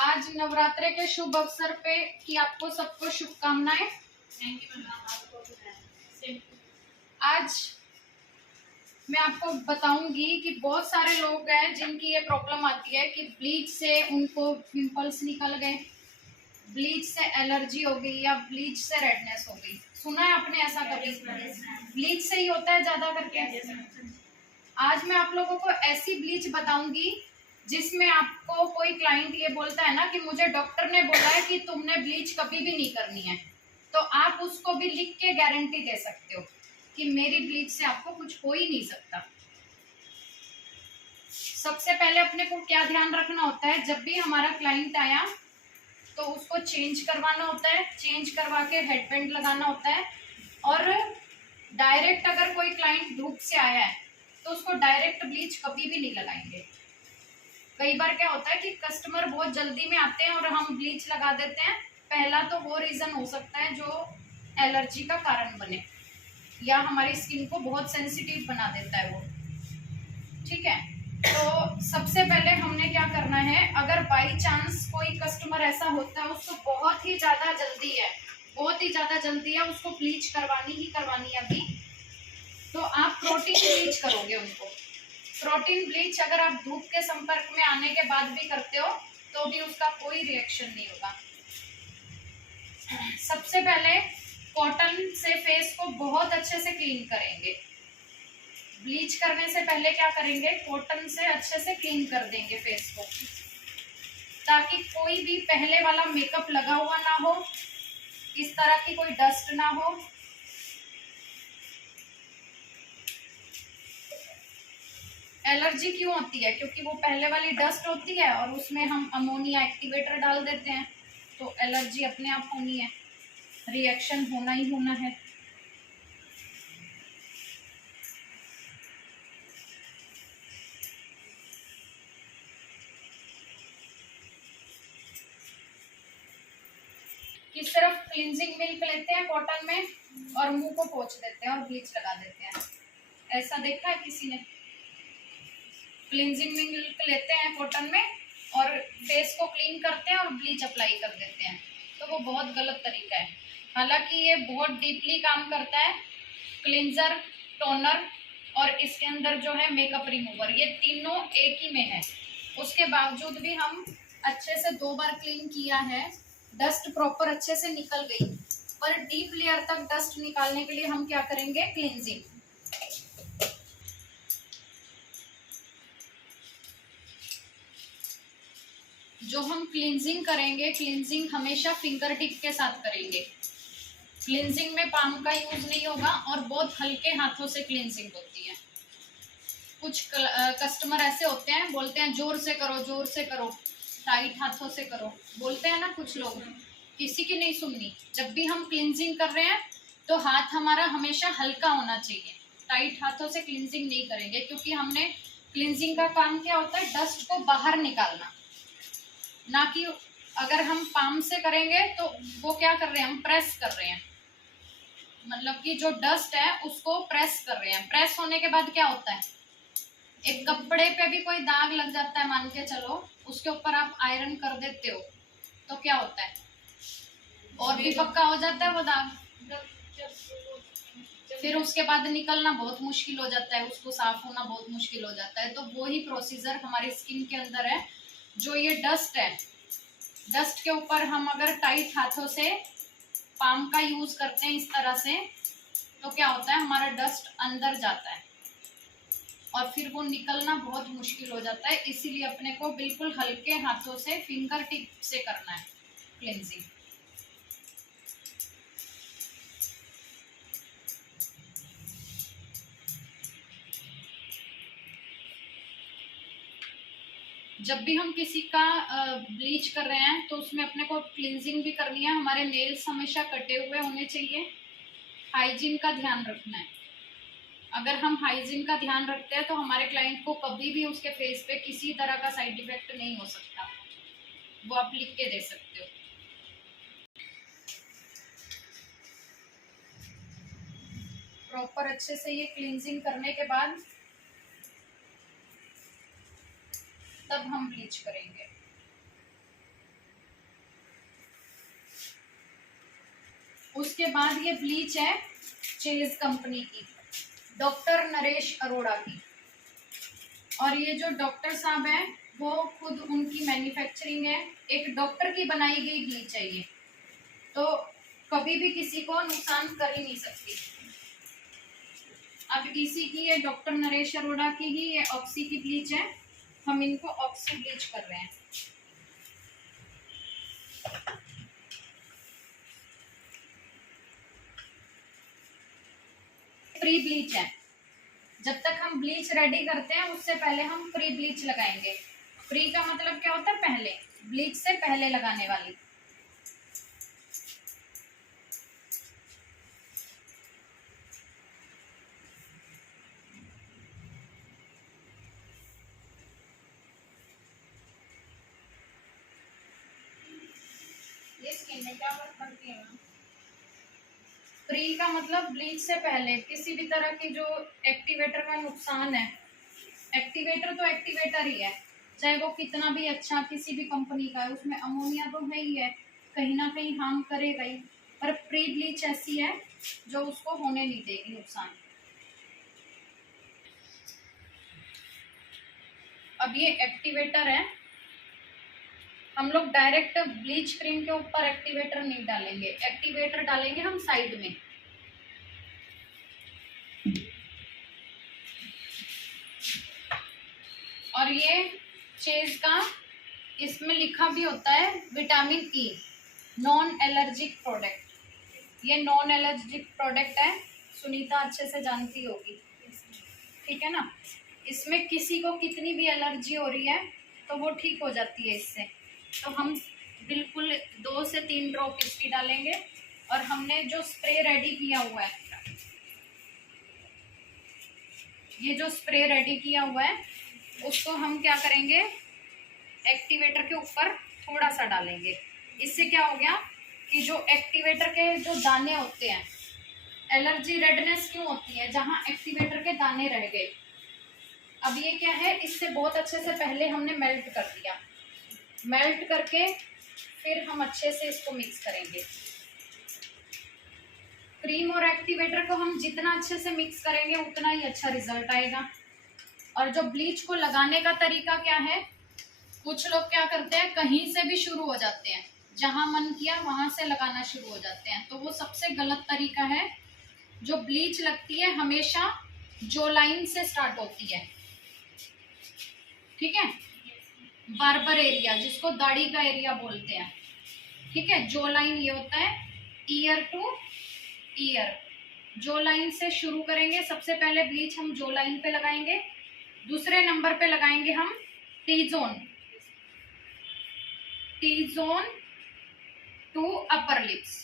आज नवरात्रि के शुभ अवसर पे कि आपको सबको शुभकामनाएं। थैंक यू मैम, आपको भी। आज मैं आपको बताऊंगी कि बहुत सारे लोग हैं जिनकी ये प्रॉब्लम आती है कि ब्लीच से उनको पिंपल्स निकल गए, ब्लीच से एलर्जी हो गई या ब्लीच से रेडनेस हो गई। सुना है आपने ऐसा कभी? ब्लीच से ही होता है ज्यादा करके। आज मैं आप लोगों को ऐसी ब्लीच बताऊंगी जिसमें आपको कोई क्लाइंट ये बोलता है ना कि मुझे डॉक्टर ने बोला है कि तुमने ब्लीच कभी भी नहीं करनी है, तो आप उसको भी लिख के गारंटी दे सकते हो कि मेरी ब्लीच से आपको कुछ हो ही नहीं सकता। सबसे पहले अपने को क्या ध्यान रखना होता है, जब भी हमारा क्लाइंट आया तो उसको चेंज करवाना होता है, चेंज करवा के हेडबैंड लगाना होता है। और डायरेक्ट अगर कोई क्लाइंट धूप से आया है तो उसको डायरेक्ट ब्लीच कभी भी नहीं लगाएंगे। कई बार क्या होता है कि कस्टमर बहुत जल्दी में आते हैं और हम ब्लीच लगा देते हैं। पहला तो वो रीजन हो सकता है जो एलर्जी का कारण बने या हमारी स्किन को बहुत सेंसिटिव बना देता है वो। ठीक है, तो सबसे पहले हमने क्या करना है, अगर बाई चांस कोई कस्टमर ऐसा होता है उसको बहुत ही ज्यादा जल्दी है, बहुत ही ज्यादा जल्दी है, उसको ब्लीच करवानी ही करवानी है अभी, तो आप प्रोटीन ब्लीच करोगे उनको। प्रोटीन ब्लीच अगर आप धूप के संपर्क में आने के बाद भी करते हो तो भी उसका कोई रिएक्शन नहीं होगा। सबसे पहले कॉटन से फेस को बहुत अच्छे से क्लीन करेंगे। ब्लीच करने से पहले क्या करेंगे, कॉटन से अच्छे से क्लीन कर देंगे फेस को, ताकि कोई भी पहले वाला मेकअप लगा हुआ ना हो, इस तरह की कोई डस्ट ना हो। एलर्जी क्यों होती है? क्योंकि वो पहले वाली डस्ट होती है और उसमें हम अमोनिया एक्टिवेटर डाल देते हैं, तो एलर्जी अपने आप होनी है, रिएक्शन होना ही होना है। कि सिर्फ क्लींजिंग मिल्क लेते हैं कॉटन में और मुंह को पोंछ देते हैं और ब्लीच लगा देते हैं, ऐसा देखा है किसी ने? क्लींजिंग मिल्क लेते हैं कॉटन में और फेस को क्लीन करते हैं और ब्लीच अप्लाई कर देते हैं, तो वो बहुत गलत तरीका है। हालांकि ये बहुत डीपली काम करता है, क्लींजर, टोनर और इसके अंदर जो है मेकअप रिमूवर, ये तीनों एक ही में है। उसके बावजूद भी हम अच्छे से 2 बार क्लीन किया है, डस्ट प्रॉपर अच्छे से निकल गई, पर डीप लेयर तक डस्ट निकालने के लिए हम क्या करेंगे, क्लींजिंग। जो हम क्लींजिंग करेंगे, क्लींजिंग हमेशा फिंगर टिप के साथ करेंगे। क्लींजिंग में पाम का यूज नहीं होगा और बहुत हल्के हाथों से क्लींजिंग होती है। कुछ कस्टमर ऐसे होते हैं, बोलते हैं जोर से करो, जोर से करो, टाइट हाथों से करो, बोलते हैं ना कुछ लोग, किसी की नहीं सुननी। जब भी हम क्लींजिंग कर रहे हैं तो हाथ हमारा हमेशा हल्का होना चाहिए, टाइट हाथों से क्लींजिंग नहीं करेंगे, क्योंकि हमने क्लींजिंग का काम क्या होता है, डस्ट को बाहर निकालना, ना कि अगर हम पाम से करेंगे तो वो क्या कर रहे हैं, हम प्रेस कर रहे हैं, मतलब कि जो डस्ट है उसको प्रेस कर रहे हैं। प्रेस होने के बाद क्या होता है, एक कपड़े पे भी कोई दाग लग जाता है, मान के चलो, उसके ऊपर आप आयरन कर देते हो तो क्या होता है, और भी पक्का हो जाता है वो दाग, फिर उसके बाद निकलना बहुत मुश्किल हो जाता है, उसको साफ होना बहुत मुश्किल हो जाता है। तो वो ही प्रोसीजर हमारी स्किन के अंदर है। जो ये डस्ट है, डस्ट के ऊपर हम अगर टाइट हाथों से पाम का यूज करते हैं इस तरह से, तो क्या होता है, हमारा डस्ट अंदर जाता है और फिर वो निकलना बहुत मुश्किल हो जाता है। इसीलिए अपने को बिल्कुल हल्के हाथों से फिंगर टिप से करना है क्लींजिंग। जब भी हम किसी का ब्लीच कर रहे हैं तो उसमें अपने को क्लींजिंग भी करनी है। हमारे नेल्स हमेशा कटे हुए होने चाहिए, हाइजीन का ध्यान रखना है। अगर हम हाइजीन का ध्यान रखते हैं तो हमारे क्लाइंट को कभी भी उसके फेस पे किसी तरह का साइड इफेक्ट नहीं हो सकता, वो आप लिख के दे सकते हो। प्रॉपर अच्छे से ये क्लींजिंग करने के बाद तब हम ब्लीच करेंगे। उसके बाद ये ब्लीच है चेज कंपनी की, डॉक्टर नरेश अरोड़ा की। और ये जो डॉक्टर साहब हैं वो खुद उनकी मैन्युफैक्चरिंग है, एक डॉक्टर की बनाई गई ब्लीच है ये, तो कभी भी किसी को नुकसान कर ही नहीं सकती। अब इसी की ये डॉक्टर नरेश अरोड़ा की ही ये ऑक्सी की ब्लीच है, हम इनको ऑक्सी ब्लीच कर रहे हैं। प्री ब्लीच है, जब तक हम ब्लीच रेडी करते हैं उससे पहले हम प्री ब्लीच लगाएंगे। प्री का मतलब क्या होता है? पहले, ब्लीच से पहले लगाने वाली। ये स्किन में क्या वर्क करती है मैम? प्री का मतलब ब्लीच से पहले किसी भी तरह की जो एक्टिवेटर का नुकसान है, एक्टिवेटर तो एक्टिवेटर ही है, चाहे वो कितना भी अच्छा किसी भी कंपनी का है, उसमें अमोनिया तो है ही है, कहीं ना कहीं हार्म करेगा ही, पर प्री ब्लीच ऐसी है जो उसको होने नहीं देगी नुकसान। अब ये एक्टिवेटर है, हम लोग डायरेक्ट ब्लीच क्रीम के ऊपर एक्टिवेटर नहीं डालेंगे, एक्टिवेटर डालेंगे हम साइड में। और ये चेज का इसमें लिखा भी होता है vitamin E, non allergic product. ये नॉन एलर्जिक प्रोडक्ट है, सुनीता अच्छे से जानती होगी, ठीक है ना। इसमें किसी को कितनी भी एलर्जी हो रही है तो वो ठीक हो जाती है इससे। तो हम बिल्कुल 2 से 3 ड्रॉप इसकी डालेंगे। और हमने जो स्प्रे रेडी किया हुआ है, ये जो स्प्रे रेडी किया हुआ है उसको हम क्या करेंगे, एक्टिवेटर के ऊपर थोड़ा सा डालेंगे। इससे क्या हो गया कि जो एक्टिवेटर के जो दाने होते हैं, एलर्जी रेडनेस क्यों होती है? जहाँ एक्टिवेटर के दाने रह गए। अब ये क्या है, इससे बहुत अच्छे से पहले हमने मेल्ट कर दिया, मेल्ट करके फिर हम अच्छे से इसको मिक्स करेंगे। क्रीम और एक्टिवेटर को हम जितना अच्छे से मिक्स करेंगे उतना ही अच्छा रिजल्ट आएगा। और जो ब्लीच को लगाने का तरीका क्या है, कुछ लोग क्या करते हैं, कहीं से भी शुरू हो जाते हैं, जहां मन किया वहां से लगाना शुरू हो जाते हैं, तो वो सबसे गलत तरीका है। जो ब्लीच लगती है हमेशा जो लाइन से स्टार्ट होती है, ठीक है, बार्बर एरिया जिसको दाढ़ी का एरिया बोलते हैं, ठीक है। जो लाइन ये होता है ईयर टू ईयर, जो लाइन से शुरू करेंगे। सबसे पहले ब्लीच हम जो लाइन पे लगाएंगे, दूसरे नंबर पे लगाएंगे हम T zone, T zone to upper lips,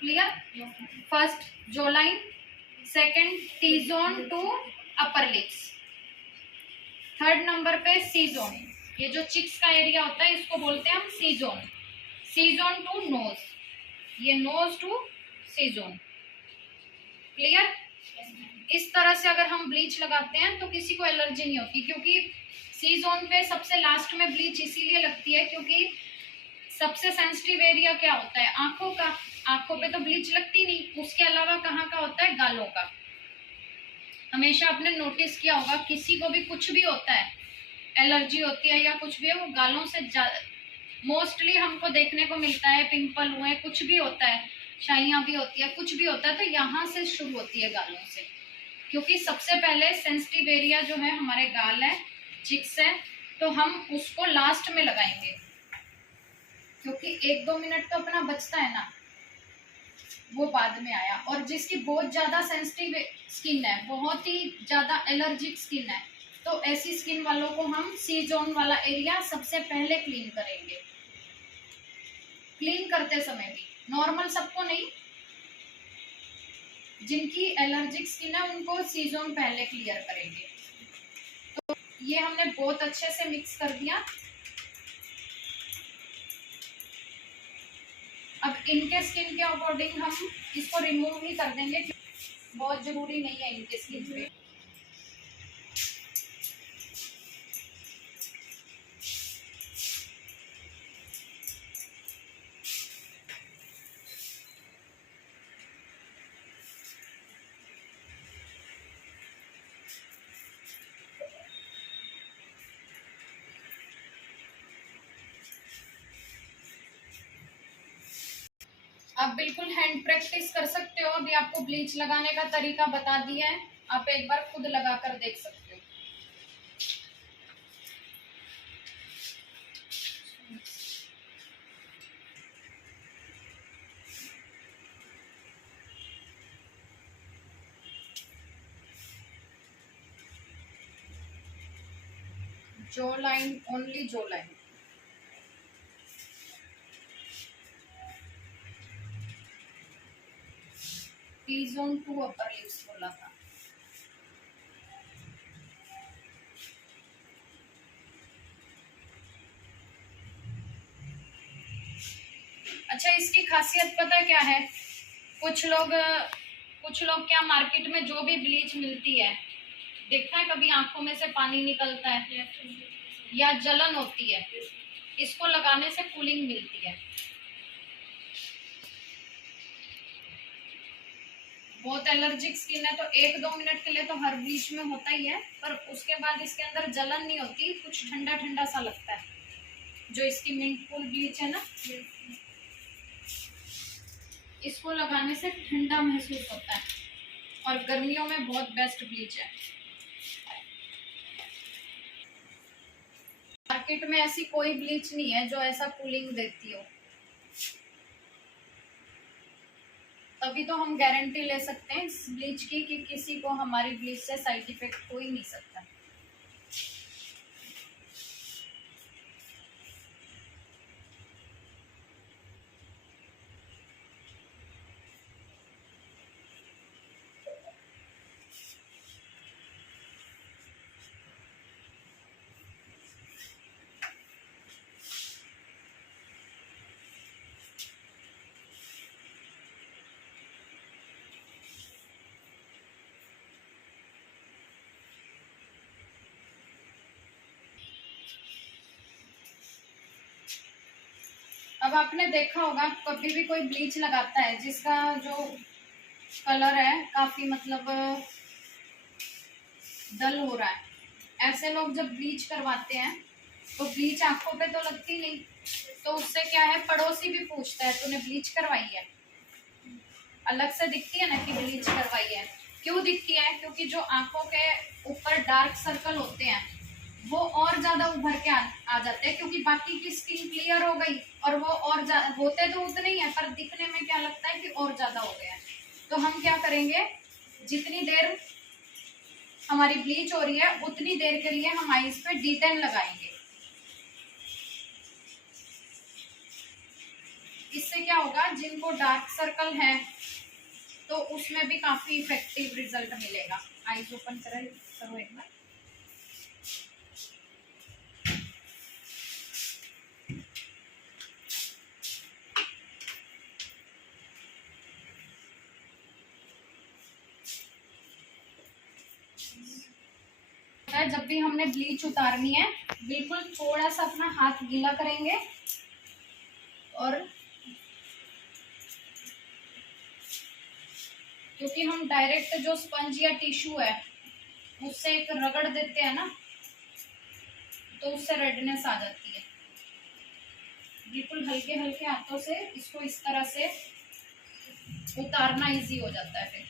clear. First जो line, second T zone to upper lips, third number पे सी जोन, ये जो चिक्स का एरिया होता है इसको बोलते हैं हम C zone, C zone to nose, ये nose to C zone, clear. इस तरह से अगर हम ब्लीच लगाते हैं तो किसी को एलर्जी नहीं होती, क्योंकि सी जोन पे सबसे लास्ट में ब्लीच इसीलिए लगती है क्योंकि सबसे सेंसिटिव एरिया क्या होता है, आंखों का। आंखों पे तो ब्लीच लगती नहीं, उसके अलावा कहाँ का होता है, गालों का। हमेशा आपने नोटिस किया होगा किसी को भी कुछ भी होता है, एलर्जी होती है या कुछ भी है, वो गालों से मोस्टली हमको देखने को मिलता है, पिंपल हुए, कुछ भी होता है, शाइयाँ भी होती है, कुछ भी होता है, तो यहाँ से शुरू होती है गालों से, क्योंकि सबसे पहले सेंसिटिव एरिया जो है हमारे गाल है, चिक्स है, तो हम उसको लास्ट में लगाएंगे, क्योंकि 1-2 मिनट तो अपना बचता है ना, वो बाद में आया। और जिसकी बहुत ज्यादा सेंसिटिव स्किन है, बहुत ही ज्यादा एलर्जिक स्किन है, तो ऐसी स्किन वालों को हम सी जोन वाला एरिया सबसे पहले क्लीन करेंगे। क्लीन करते समय भी, नॉर्मल सबको नहीं, जिनकी एलर्जिक स्किन है उनको सी जोन पहले क्लियर करेंगे। तो ये हमने बहुत अच्छे से मिक्स कर दिया। अब इनके स्किन के अकॉर्डिंग हम इसको रिमूव ही कर देंगे, बहुत जरूरी नहीं है इनके स्किन पे। आप बिल्कुल हैंड प्रैक्टिस कर सकते हो। अभी आपको ब्लीच लगाने का तरीका बता दिया है, आप एक बार खुद लगा कर देख सकते हो। जो लाइन, ओनली जो line. T zone 2 upper lips बोला था। अच्छा, इसकी खासियत पता क्या है? कुछ लोग क्या, मार्केट में जो भी ब्लीच मिलती है, देखा है कभी आंखों में से पानी निकलता है या जलन होती है, इसको लगाने से कूलिंग मिलती है। बहुत एलर्जिक स्किन है तो 1-2 मिनट के लिए तो हर ब्लीच में होता ही है, पर उसके बाद इसके अंदर जलन नहीं होती, कुछ ठंडा ठंडा सा लगता है। जो इसकी मिंट कूल ब्लीच है ना, इसको लगाने से ठंडा महसूस होता है और गर्मियों में बहुत बेस्ट ब्लीच है। मार्केट में ऐसी कोई ब्लीच नहीं है जो ऐसा कूलिंग देती हो। तभी तो हम गारंटी ले सकते हैं इस ब्लीच की कि किसी को हमारी ब्लीच से साइड इफेक्ट हो ही नहीं सकता। अब आपने देखा होगा, कभी भी कोई ब्लीच लगाता है जिसका जो कलर है काफी मतलब डल हो रहा है, ऐसे लोग जब ब्लीच करवाते हैं तो ब्लीच आंखों पे तो लगती नहीं, तो उससे क्या है, पड़ोसी भी पूछता है तूने ब्लीच करवाई है। अलग से दिखती है ना कि ब्लीच करवाई है। क्यों दिखती है? क्योंकि जो आंखों के ऊपर डार्क सर्कल होते हैं वो और ज्यादा उभर के आ जाते हैं, क्योंकि बाकी की स्किन क्लियर हो गई और वो और होते तो उतने ही है, पर दिखने में क्या लगता है कि और ज्यादा हो गया है। तो हम क्या करेंगे, जितनी देर हमारी ब्लीच हो रही है उतनी देर के लिए हम आईज पे D10 लगाएंगे। इससे क्या होगा, जिनको डार्क सर्कल है तो उसमें भी काफी इफेक्टिव रिजल्ट मिलेगा। आईज ओपन करो एक बार। जब भी हमने ब्लीच उतारनी है, बिल्कुल थोड़ा सा अपना हाथ गीला करेंगे और क्योंकि हम डायरेक्ट जो स्पंज या टिश्यू है उससे एक रगड़ देते हैं ना, तो उससे रेडनेस आ जाती है। बिल्कुल हल्के हल्के हाथों से इसको इस तरह से उतारना इजी हो जाता है फिर।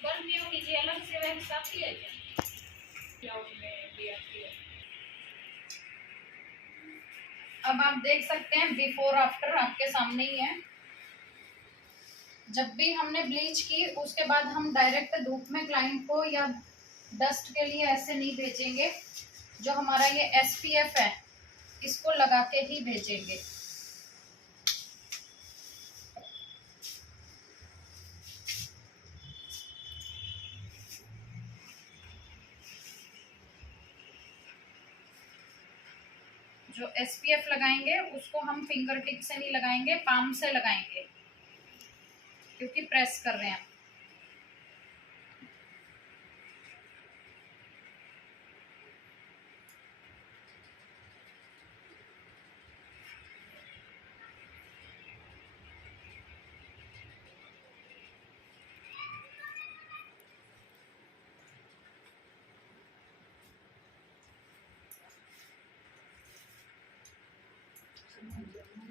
गर्मियों की जी अलग से वैक्स आती है क्या में भी आती है? अब आप देख सकते हैं बिफोर आफ्टर आपके सामने ही है। जब भी हमने ब्लीच की उसके बाद हम डायरेक्ट धूप में क्लाइंट को या डस्ट के लिए ऐसे नहीं भेजेंगे। जो हमारा ये SPF है इसको लगा के ही भेजेंगे। जो SPF लगाएंगे उसको हम फिंगर टिप से नहीं लगाएंगे, पाम से लगाएंगे, क्योंकि प्रेस कर रहे हैं। समझ जाना